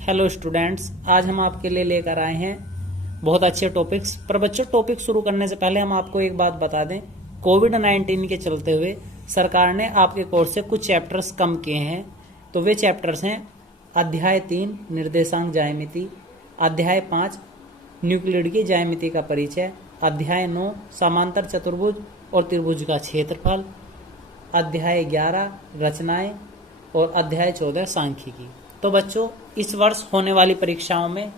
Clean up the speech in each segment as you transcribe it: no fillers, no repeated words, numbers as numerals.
Hello students, आज हम आपके लिए लेकर आए हैं बहुत अच्छे टॉपिक्स। पर बच्चों, टॉपिक शुरू करने से पहले हम आपको एक बात बता दें, कोविड-19 के चलते हुए सरकार ने आपके कोर्स से कुछ चैप्टर्स कम किए हैं। तो वे चैप्टर्स हैं अध्याय 3 निर्देशांक ज्यामिति, अध्याय 5 न्यूक्लियड की ज्यामिति का परिचय, अध्याय 9 समांतर चतुर्भुज और त्रिभुज का क्षेत्रफल, अध्याय 11 रचनाएं और अध्याय 14 सांख्यिकी। तो बच्चों, इस वर्ष होने वाली परीक्षाओं में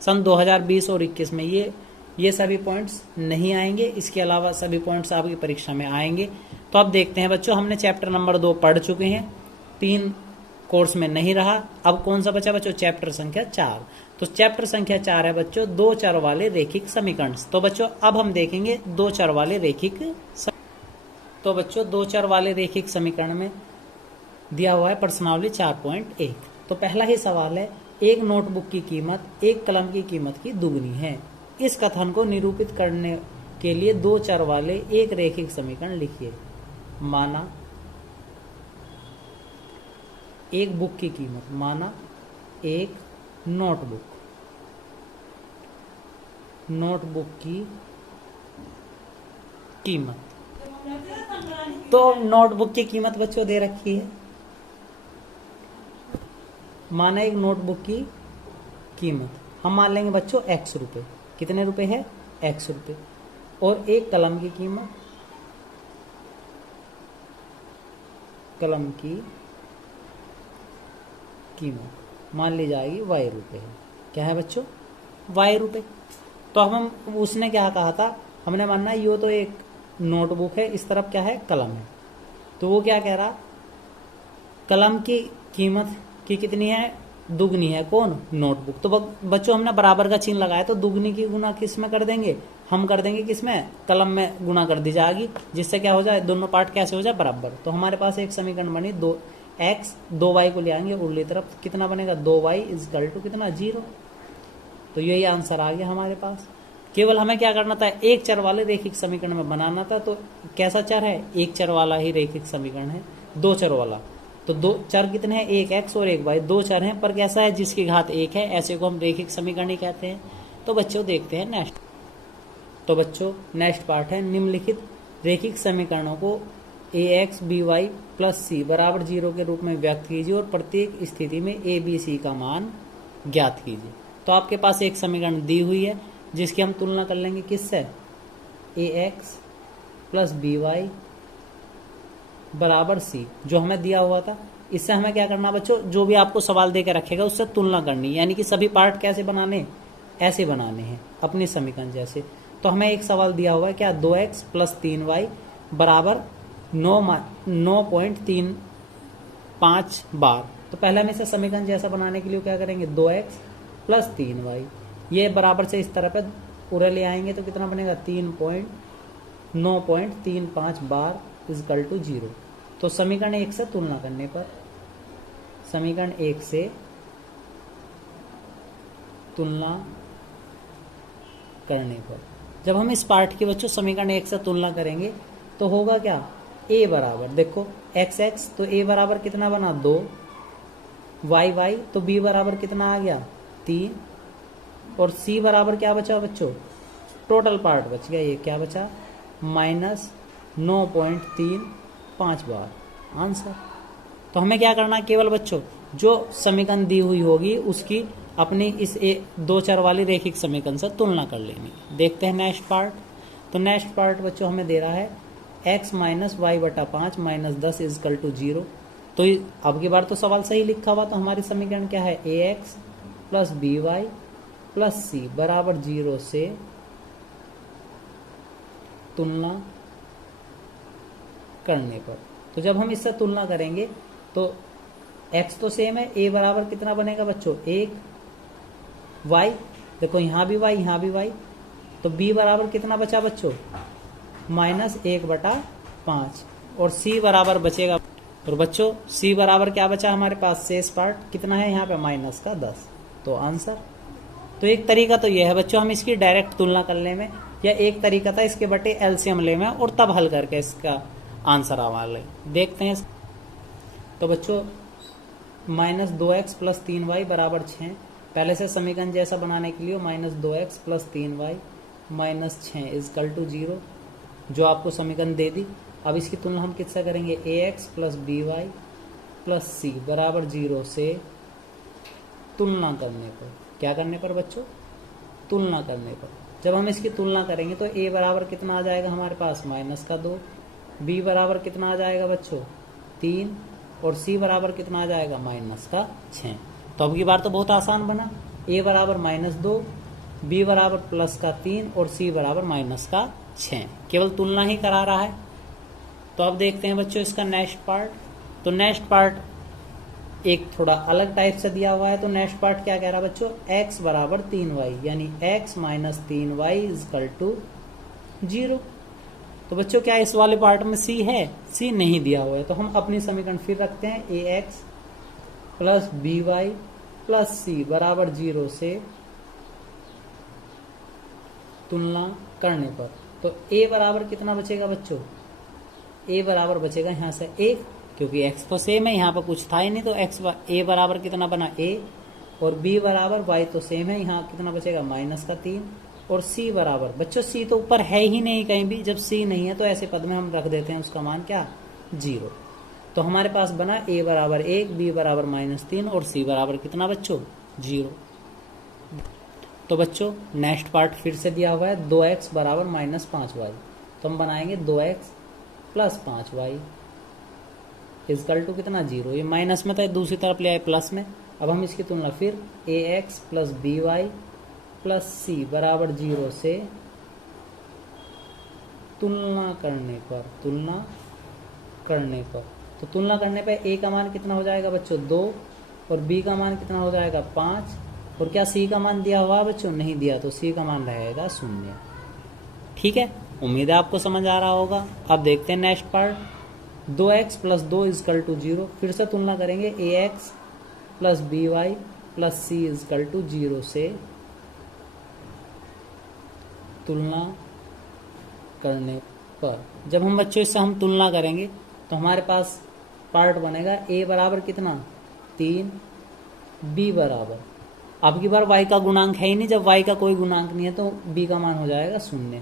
सन 2020 और 21 में ये सभी पॉइंट्स नहीं आएंगे। इसके अलावा सभी पॉइंट्स आपकी परीक्षा में आएंगे। तो अब देखते हैं बच्चों, हमने चैप्टर नंबर 2 पढ़ चुके हैं, 3 कोर्स में नहीं रहा। अब कौन सा बचा बच्चों? चैप्टर संख्या 4। तो चैप्टर संख्या 4 है बच्चों दो चर वाले रैखिक समीकरण। तो बच्चों, अब हम देखेंगे दो चर वाले रैखिक। तो बच्चों, दो चर वाले रैखिक समीकरण में दिया हुआ है प्रश्नावली 4.1। तो पहला ही सवाल है, एक नोटबुक की कीमत एक कलम की कीमत की दुगनी है। इस कथन को निरूपित करने के लिए दो चर वाले एक रैखिक समीकरण लिखिए। माना एक बुक की कीमत, माना एक नोटबुक की कीमत। तो नोटबुक की कीमत बच्चों दे रखी है। माना एक नोटबुक की कीमत हम मान लेंगे बच्चों x रुपए। कितने रुपए है? x रुपए। और एक कलम की कीमत, कलम की कीमत मान ली जाएगी y रुपए है। क्या है बच्चों? y रुपए। तो हम उसने क्या कहा था, हमने मानना ये तो एक नोटबुक है, इस तरफ क्या है? कलम है। तो वो क्या कह रहा, कलम की कीमत की कितनी है? दुगनी है। कौन? नोटबुक। तो बच्चों, हमने बराबर का चिन्ह लगाया, तो दुगनी की गुना किस में कर देंगे? हम कर देंगे किस में? कलम में गुना कर दी जाएगी, जिससे क्या हो जाए? दोनों पार्ट कैसे हो जाए? बराबर। तो हमारे पास एक समीकरण बनी, 2x 2y को ले आएंगे उर्ली तरफ, कितना बनेगा? 2y = कितना? 0। तो यही आंसर आ गया हमारे पास। केवल हमें क्या करना था? एक चर वाले रैखिक समीकरण में बनाना था। तो कैसा चर है? एक चर वाला ही रैखिक समीकरण है, दो चर वाला। तो दो चर कितने हैं? एक x और एक y, दो चर हैं, पर कैसा है? जिसकी घात 1 है, ऐसे को हम रैखिक समीकरण ही कहते हैं। तो बच्चों देखते हैं नेक्स्ट। तो बच्चों, नेक्स्ट पार्ट है, निम्नलिखित रैखिक समीकरणों को ax by + c = 0 के रूप में व्यक्त कीजिए और प्रत्येक स्थिति में a b c का मान ज्ञात कीजिए। तो आपके पास एक समीकरण दी हुई है, जिसकी हम तुलना कर लेंगे किससे? ax + by = c, जो हमें दिया हुआ था। इससे हमें क्या करना बच्चों? जो भी आपको सवाल दे के रखेगा उससे तुलना करनी, यानी कि सभी पार्ट कैसे बनाने? ऐसे बनाने हैं, अपने समीकरण जैसे। तो हमें एक सवाल दिया हुआ है, क्या? 2x + 3y = 9.35 बार। तो पहले हम इसे समीकरण जैसा बनाने के लिए क्या करेंगे? 2x + 3y, ये बराबर से इस तरह पे पूरा ले आएंगे, तो कितना बनेगा? 9.35 बार = 0। तो समीकरण 1 से तुलना करने पर, समीकरण 1 से तुलना करने पर, जब हम इस पार्ट की बच्चों समीकरण 1 से तुलना करेंगे तो होगा क्या? a बराबर, देखो x तो a बराबर कितना बना? 2, y तो b बराबर कितना आ गया? 3, और c बराबर क्या बचा बच्चों? टोटल पार्ट बच गया, ये क्या बचा? -9.35 बार आंसर। तो हमें क्या करना है? केवल बच्चों जो समीकरण दी हुई होगी उसकी अपनी इस दो चर वाली रैखिक समीकरण से तुलना कर लेनी। देखते हैं नेक्स्ट पार्ट। तो नेक्स्ट पार्ट बच्चों हमें दे रहा है x - y/5 - 10 = 0। तो अब की बार तो सवाल सही लिखा हुआ। तो हमारी समीकरण क्या है? ax + by + c = 0 से तुलना करने पर। तो जब हम इससे तुलना करेंगे तो x तो सेम है, a बराबर कितना बनेगा बच्चों? 1, y देखो यहाँ भी y यहाँ भी y, तो b बराबर कितना बचा बच्चों? -1/5, और c बराबर बचेगा। और बच्चों c बराबर क्या बचा हमारे पास? शेष पार्ट कितना है यहाँ पे? -10। तो आंसर। तो एक तरीका तो यह है बच्चों, हम इसकी डायरेक्ट तुलना करने में, या एक तरीका था इसके बटे एलसीएम ले में और तब हल करके इसका आंसर आवा ले। देखते हैं। तो बच्चों माइनस 2x प्लस 3y बराबर 6। पहले से समीकरण जैसा बनाने के लिए minus 2x plus 3y minus 6 is equal to 0, जो आपको समीकरण दे दी। अब इसकी तुलना हम किससे करेंगे, ax plus by plus c बराबर 0 से तुलना करने पर, क्या करने पर बच्चों, तुलना करने पर। जब हम इसकी तुलना करेंगे तो a बराबर कितना आ जाएगा हमारे पास, माइनस का 2, b बराबर कितना आ जाएगा बच्चों 3, और c बराबर कितना आ जाएगा, माइनस का 6। तो अब की बार तो बहुत आसान बना, a बराबर -2, b बराबर प्लस का 3 और c बराबर माइनस का 6, केवल तुलना ही करा रहा है। तो अब देखते हैं बच्चों इसका नेक्स्ट पार्ट। तो नेक्स्ट पार्ट एक थोड़ा अलग टाइप से दिया हुआ है। तो नेक्स्ट पार्ट क्या कह रहा है बच्चों, x बराबर 3y, यानी x minus 3y is equal to 0। तो बच्चों क्या इस वाले पार्ट में c है, c नहीं दिया हुआ है, तो हम अपनी समीकरण फिर रखते हैं, ax plus by plus c बराबर 0 से तुलना करने पर। तो a बराबर कितना बचेगा बच्चों, a बराबर बचेगा यहाँ से 1, क्योंकि x तो सेम है, यहाँ पर कुछ था ही नहीं, तो a बराबर कितना बना a, और b बराबर y तो सेम है, यहाँ कितना बचेगा माइनस का 3, और c बराबर, बच्चों c तो ऊपर है ही नहीं कहीं भी, जब c नहीं है तो ऐसे पद में हम रख देते हैं उसका मान क्या, 0। तो हमारे पास बना a बराबर 1, b बराबर -3 और c बराबर कितना बच्चों 0। तो बच्चों नेक्स्ट पार्ट फिर से दिया हुआ है, 2x बराबर -5y। तो हम बनाएंगे 2x plus 5y is equal to कितना 0। ये माइनस में था, दूसरी तरफ ले आए प्लस में। अब हम इसकी तुलना फिर ax plus by plus c बराबर 0 से तुलना करने पर, तुलना करने पर। तो तुलना करने पर a का मान कितना हो जाएगा बच्चों 2, और b का मान कितना हो जाएगा 5, और क्या c का मान दिया हुआ बच्चों, नहीं दिया, तो c का मान रहेगा 0। ठीक है, उम्मीद है आपको समझ आ रहा होगा। अब देखते हैं next part, 2x plus 2 is equal to 0। फिर से तुलना करेंगे, ax plus by plus c is equal to 0 से तुलना करने पर। जब हम बच्चों इससे हम तुलना करेंगे तो हमारे पास पार्ट बनेगा, a बराबर कितना 3, b बराबर, अब की बार y का गुणांक है ही नहीं, जब y का कोई गुणांक नहीं है तो b का मान हो जाएगा 0,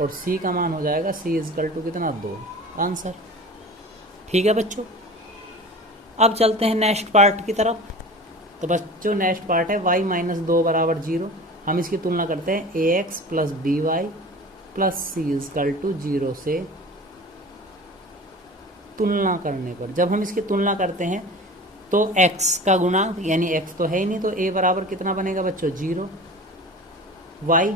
और c का मान हो जाएगा c इजकल टू कितना 2, आंसर। ठीक है बच्चों, अब चलते हैं नेक्स्ट पार्ट की तरफ। तो बच्चों नेक्स्ट पार्ट है y माइनस 2 बराबर 0। हम इसकी तुलना करते हैं, ax plus by plus c is equal to 0 से तुलना करने पर। जब हम इसकी तुलना करते हैं तो x का गुणांक, यानी x तो है ही नहीं, तो a बराबर कितना बनेगा बच्चों 0, y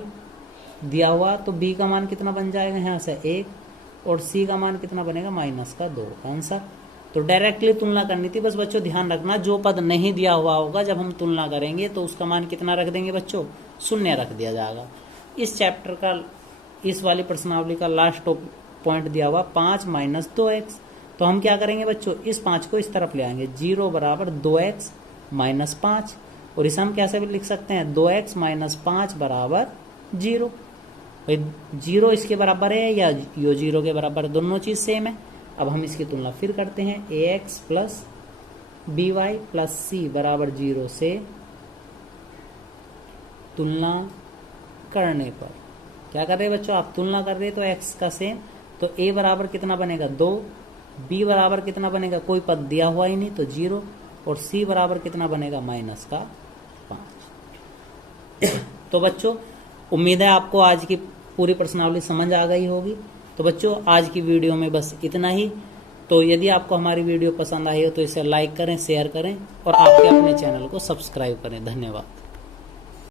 दिया हुआ तो b का मान कितना बन जाएगा यहाँ से 1, और c का मान कितना बनेगा माइनस का 2, आंसर। तो डायरेक्टली तुलना करनी थी, बस बच्चों ध्यान रखना जो पद नहीं दिया हुआ होगा जब हम तुलना करेंगे तो उसका मान कितना रख देंगे बच्चों, 0 रख दिया जाएगा। इस चैप्टर का, इस वाली प्रश्नावली का लास्ट पॉइंट दिया हुआ 5 माइनस 2x। तो हम क्या करेंगे बच्चों, इस 5 को इस तरफ ले आएंगे, 0 बराबर 2x माइनस 5, और इसे हम कैसे भी लिख सकते हैं, 2x माइनस 5 बराबर 0। भाई 0 इसके बराबर है या यो 0 के बराबर, दोनों चीज सेम है। अब हम इसकी तुलना फिर करते हैं, ax plus by plus c बराबर 0 से तुलना करने पर। क्या कर रहे हैं बच्चों, आप तुलना कर रहे हैं तो x का सेम, तो a बराबर कितना बनेगा 2, b बराबर कितना बनेगा, कोई पद दिया हुआ ही नहीं तो 0, और c बराबर कितना बनेगा माइनस का 5। तो बच्चों उम्मीद है आपको आज की पूरी प्रश्नावली समझ आ गई होगी। तो बच्चों आज की वीडियो में बस इतना ही। तो यदि आपको हमारी वीडियो पसंद आई हो तो इसे लाइक करें, शेयर करें, और आपके अपने चैनल को सब्सक्राइब करें। धन्यवाद।